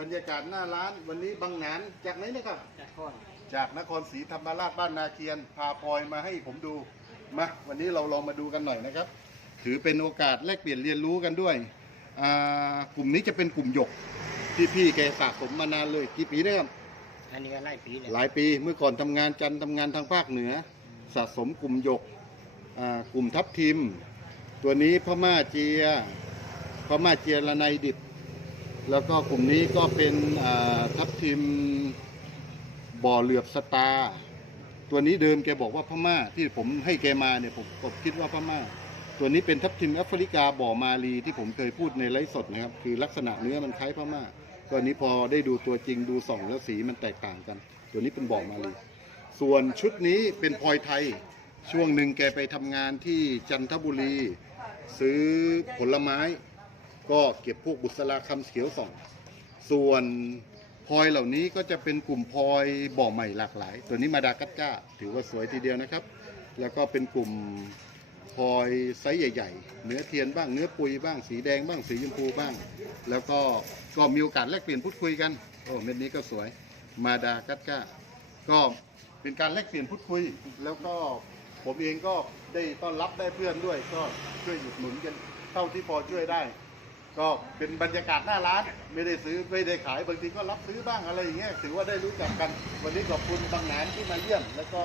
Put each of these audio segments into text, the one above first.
บรรยากาศหน้าร้านวันนี้บางหนานจากไหนนะครับ จากข้อนจากนครศรีธรรมราชบ้านนาเคียน พาพลอยมาให้ผมดูมาวันนี้เราลองมาดูกันหน่อยนะครับ ถือเป็นโอกาสแลกเปลี่ยนเรียนรู้กันด้วยอ่ากลุ่มนี้จะเป็นกลุ่มหยกที่พี่แกสะสมมานานเลยกี่ปีนะครับ อันนี้ก็ไล่ปีเลยหลายปีเมื่อก่อนทำงานจันทร์ทำงานทางภาคเหนือ สะสมกลุ่มหยกอ่ากลุ่มทับทิม ตัวนี้พม่าเจียพม่าเจียละไนดิบ แล้วก็กลุ่มนี้ก็เป็นทับทิมบ่อเหลือบสตาร์ตัวนี้เดิมแกบอกว่าพม่าที่ผมให้แกมาเนี่ยผมผมคิดว่าพม่า ตัวนี้เป็นทับทิมแอฟริกาบ่อมาลีที่ผมเคยพูดในไลฟ์สดนะครับ คือลักษณะเนื้อมันคล้ายพม่าตัวนี้พอได้ดูตัวจริงดูส่องแล้วสีมันแตกต่างกัน ตัวนี้เป็นบ่อมาลีส่วนชุดนี้เป็นพลอยไทย ช่วงหนึ่งแกไปทำงานที่จันทบุรี ซื้อผลไม้ ก็เก็บพวกบุษราคำเขียวส่อง ส่วนพลอยเหล่านี้ก็จะเป็นกลุ่มพลอยบ่อใหม่หลากหลาย ตัวนี้มาดากัสก้า ถือว่าสวยทีเดียวนะครับ แล้วก็เป็นกลุ่มพลอยไซส์ใหญ่ ๆ เนื้อเทียนบ้างเนื้อปุยบ้างสีแดงบ้างสีชมพูบ้าง แล้วก็ก็มีโอกาสแลกเปลี่ยนพูดคุยกัน โอ้เม็ดนี้ก็สวยมาดากัสก้า ก็เป็นการแลกเปลี่ยนพูดคุย แล้วก็ผมเองก็ได้ต้อนรับได้เพื่อนด้วย ก็ช่วยหยุดหนุนกันเท่าที่พอช่วยได้ ก็เป็นบรรยากาศหน้าร้าน ไม่ได้ซื้อไม่ได้ขายบางทีก็รับซื้อบ้างอะไรอย่างเงี้ยถือว่าได้รู้จักกัน วันนี้ขอบคุณบางหนานที่มาเยี่ยม แล้วก็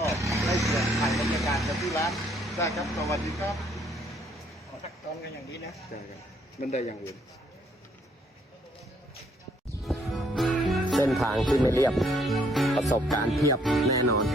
ได้เกียรติถ่ายบรรยากาศกันที่ร้านได้ครับสวัสดีครับขอสักตอนกันอย่างนี้นะได้ครับมันได้อย่างอื่นเส้นทางที่ไม่เรียบประสบการณ์เพียบแน่นอน